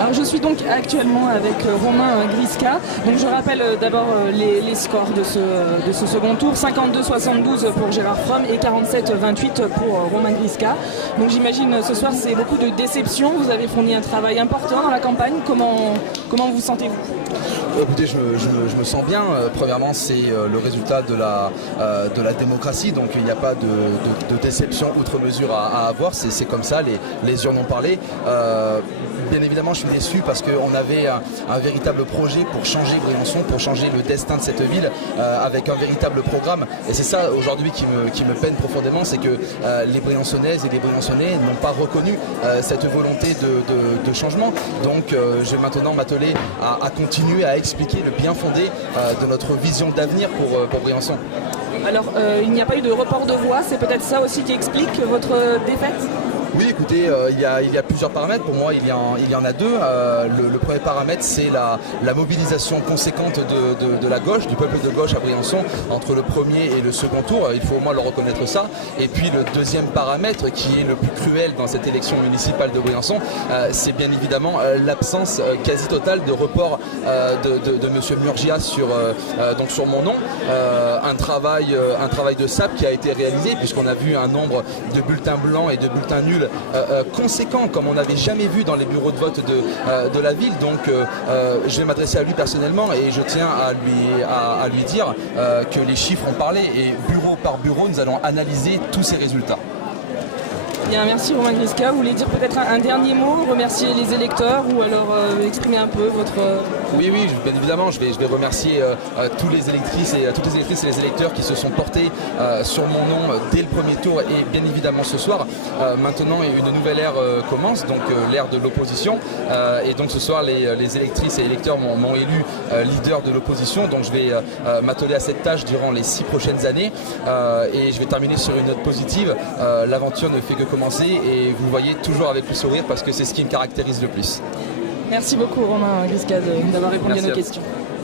Alors je suis donc actuellement avec Romain Griska. Donc je rappelle d'abord les scores de ce second tour. 52-72 pour Gérard Fromm et 47-28 pour Romain Griska. Donc j'imagine ce soir c'est beaucoup de déception. Vous avez fourni un travail important dans la campagne. Comment vous sentez-vous ? Écoutez, je me sens bien. Premièrement, c'est le résultat de la démocratie, donc il n'y a pas de déception outre mesure à avoir. C'est comme ça, les urnes ont parlé. Bien évidemment, je suis déçu parce qu'on avait un véritable projet pour changer Briançon, pour changer le destin de cette ville avec un véritable programme. Et c'est ça aujourd'hui qui me peine profondément, c'est que les Briançonnaises et les Briançonnais n'ont pas reconnu cette volonté de changement. Donc je vais maintenant m'atteler à continuer à expliquer le bien fondé de notre vision d'avenir pour Briançon. Alors il n'y a pas eu de report de voix, c'est peut-être ça aussi qui explique votre défaite ? Oui, écoutez, il y a plusieurs paramètres. Pour moi, il y en a deux. Le premier paramètre, c'est la mobilisation conséquente de la gauche, du peuple de gauche à Briançon, entre le premier et le second tour. Il faut au moins le reconnaître ça. Et puis le deuxième paramètre, qui est le plus cruel dans cette élection municipale de Briançon, c'est bien évidemment l'absence quasi totale de report de M. Murgia sur mon nom. Un travail de sape qui a été réalisé, puisqu'on a vu un nombre de bulletins blancs et de bulletins nuls conséquent comme on n'avait jamais vu dans les bureaux de vote de la ville. Donc je vais m'adresser à lui personnellement et je tiens à lui dire que les chiffres ont parlé et bureau par bureau nous allons analyser tous ces résultats. Bien, merci Romain Griska. Vous voulez dire peut-être un dernier mot, remercier les électeurs ou alors exprimer un peu votre... Oui, bien évidemment, je vais remercier toutes les électrices et les électeurs qui se sont portés sur mon nom dès le premier tour et bien évidemment ce soir. Maintenant, une nouvelle ère commence, donc l'ère de l'opposition. Et donc ce soir, les électrices et électeurs m'ont élu leader de l'opposition. Donc je vais m'atteler à cette tâche durant les 6 prochaines années. Et je vais terminer sur une note positive. L'aventure ne fait que commencer et vous voyez toujours avec le sourire parce que c'est ce qui me caractérise le plus. Merci beaucoup Romain Griska d'avoir répondu à nos questions.